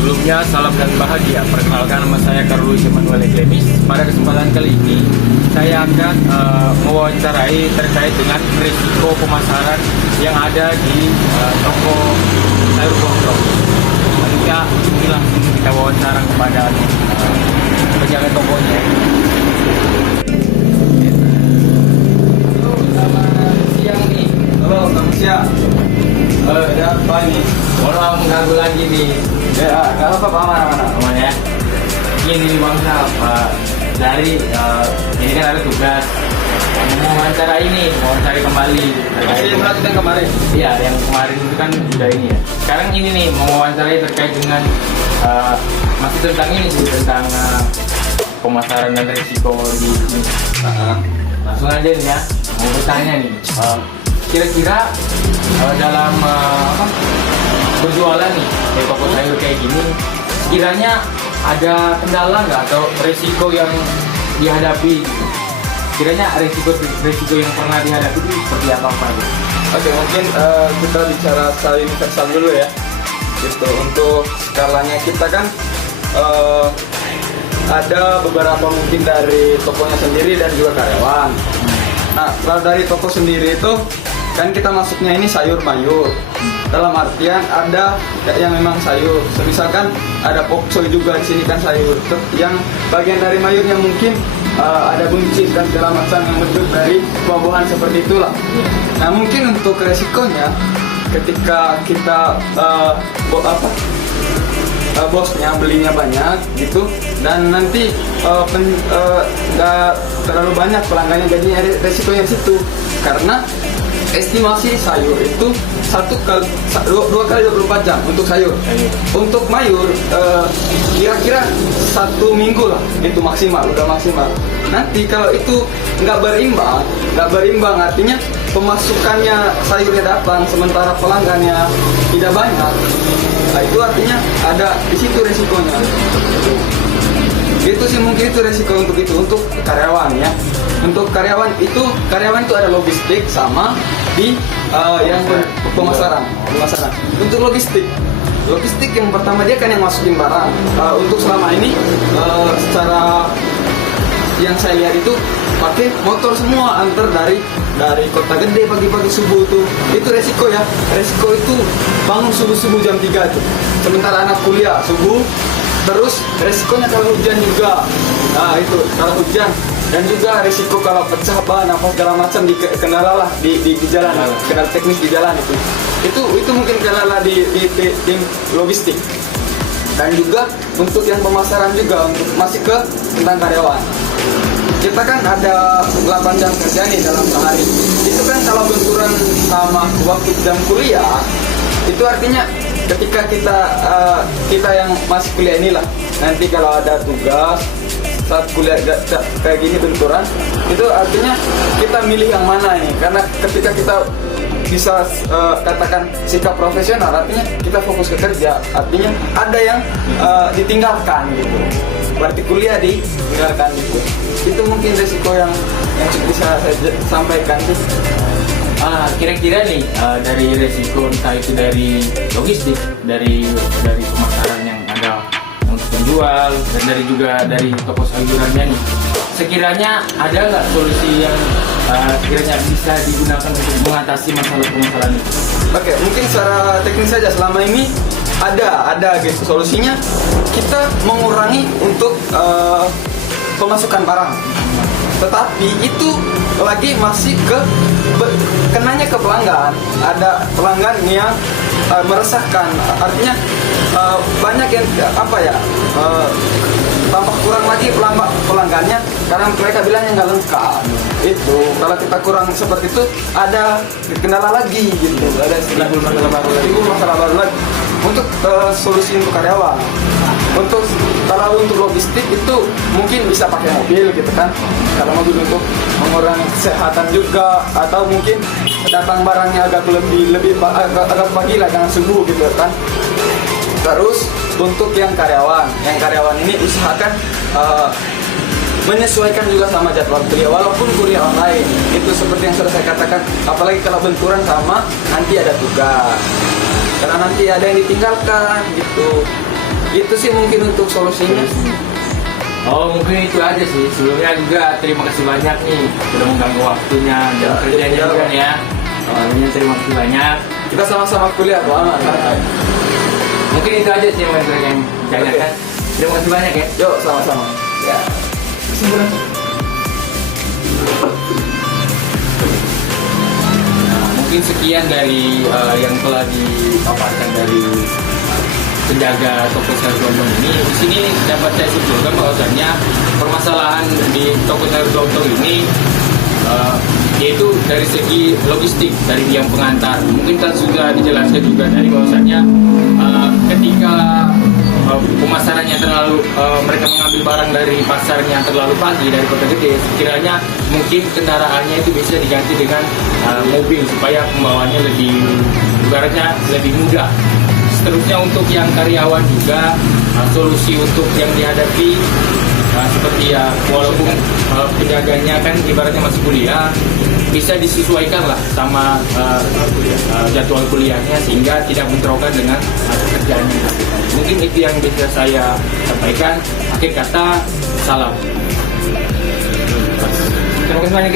Sebelumnya, salam dan bahagia. Perkenalkan, nama saya Carlos Emmanuel Eklemis. Pada kesempatan kali ini, saya akan mewawancarai terkait dengan risiko pemasaran yang ada di toko sayur gondrong. Selanjutnya, ini langsung kita wawancara kepada penjaga tokonya. Halo, selamat siang nih. Halo, selamat siang. Ada apa nih? Orang mengganggu lagi nih. Ya, nggak apa-apa, mana-mana. Aman ya. Ini bangsa dari ini kan ada tugas mau wawancara ini, mau cari kembali. Masih yang perhatikan kemarin? Iya, yang kemarin itu kan sudah ini ya. Sekarang ini nih mau wawancarai terkait dengan masih tentang ini sih, tentang pemasaran dan risiko di sini. Langsung aja nih ya, mau bertanya nih. Kira-kira dalam berjualan nih di toko sayur kayak gini, kiranya ada kendala nggak atau resiko yang dihadapi gitu? Kiranya resiko yang pernah dihadapi itu seperti apa gitu? Oke, mungkin kita bicara secara universal dulu ya. Gitu, untuk skalanya kita kan ada beberapa mungkin dari tokonya sendiri dan juga karyawan. Nah, kalau dari toko sendiri itu kan kita masuknya ini sayur mayur. Dalam artian ada yang memang sayur. Misalkan ada pokcoy juga di sini kan sayur. Yang bagian dari mayurnya mungkin ada buncit dan segala macam yang bentuk dari buah-buahan seperti itulah. Nah, mungkin untuk resikonya ketika kita bosnya belinya banyak gitu dan nanti nggak terlalu banyak pelanggannya, jadinya resikonya di situ karena estimasi sayur itu dua kali 24 jam untuk sayur. Untuk mayur kira-kira 1 minggu lah itu maksimal, udah maksimal. Nanti kalau itu nggak berimbang artinya pemasukannya sayurnya datang sementara pelanggannya tidak banyak. Nah, itu artinya ada di situ resikonya. Itu sih mungkin itu resiko untuk karyawan ya. Untuk karyawan itu ada logistik sama di yang pemasaran. Untuk logistik yang pertama dia kan yang masukin barang. Untuk selama ini secara yang saya lihat itu pakai motor semua antar dari kota gede pagi-pagi subuh tuh. Itu resiko ya. Resiko itu bangun subuh jam 3 tuh. Sementara anak kuliah subuh. Terus resikonya kalau hujan juga. Nah, itu kalau hujan dan juga risiko kalau pecah ban apa segala macam di kendala lah di jalan, kendala teknis di jalan itu mungkin kendala di tim logistik. Dan juga untuk yang pemasaran juga untuk masih ke tentang karyawan. Kita kan ada 8 jam kerja nih dalam sehari. Itu kan kalau benturan sama waktu jam kuliah, itu artinya ketika kita yang masih kuliah inilah, nanti kalau ada tugas saat kuliah kayak gini benturan, itu artinya kita milih yang mana ini, karena ketika kita bisa katakan sikap profesional, artinya kita fokus ke kerja, artinya ada yang ditinggalkan gitu, berarti kuliah ditinggalkan gitu. Itu mungkin resiko yang bisa saya sampaikan sih. Kira-kira nih dari resiko entah itu dari logistik, dari pemasaran yang ada untuk penjual dan dari toko sayurannya nih, sekiranya ada nggak solusi yang sekiranya bisa digunakan untuk mengatasi masalah pemasaran itu? Oke, mungkin secara teknis saja selama ini ada gitu solusinya. Kita mengurangi untuk pemasukan barang, tetapi itu lagi masih kenanya ke pelanggan. Ada pelanggan yang meresahkan, artinya banyak yang tambah kurang lagi pelanggannya karena mereka bilangnya nggak lengkap. Itu kalau kita kurang seperti itu ada kendala lagi gitu, ada masalah baru lagi. Untuk solusi untuk karyawan, kalau untuk logistik itu mungkin bisa pakai mobil gitu kan. Kalau mobil untuk mengurangi kesehatan juga, atau mungkin datang barangnya agak pagi lah, jangan subuh gitu kan. Terus untuk yang karyawan ini usahakan menyesuaikan juga sama jadwal kuliah, walaupun kuliah online. Itu seperti yang sudah saya katakan, apalagi kalau benturan sama nanti ada tugas, karena nanti ada yang ditinggalkan gitu. Itu sih mungkin untuk solusinya. Oh mungkin itu aja sih. Sebelumnya juga terima kasih banyak nih sudah mengganggu waktunya dan kerjanya iya, juga Bang. ya. Soalnya terima kasih banyak. Kita sama-sama kuliah, Bang. Mungkin itu aja sih yang mau saya tanyakan. Terima kasih banyak ya. Yuk, sama-sama. Ya. Nah, mungkin sekian dari yang telah dipaparkan dari penjaga toko sayur kelontong ini. Di sini dapat saya simpulkan bahwasannya permasalahan di toko sayur kelontong ini yaitu dari segi logistik dari yang pengantar. Mungkin kan sudah dijelaskan juga dari bahwasannya ketika pemasarannya terlalu mereka mengambil barang dari pasarnya terlalu pagi dari kota gede, sekiranya mungkin kendaraannya itu bisa diganti dengan mobil supaya pembawaannya lebih ibaratnya lebih mudah. Seterusnya untuk yang karyawan juga solusi untuk yang dihadapi seperti ya walaupun penjaganya kan ibaratnya masih kuliah, bisa disesuaikan lah sama jadwal kuliahnya sehingga tidak bentrokan dengan kerjaannya. Mungkin itu yang bisa saya sampaikan. Akhir kata, salam. Terima kasih banyak.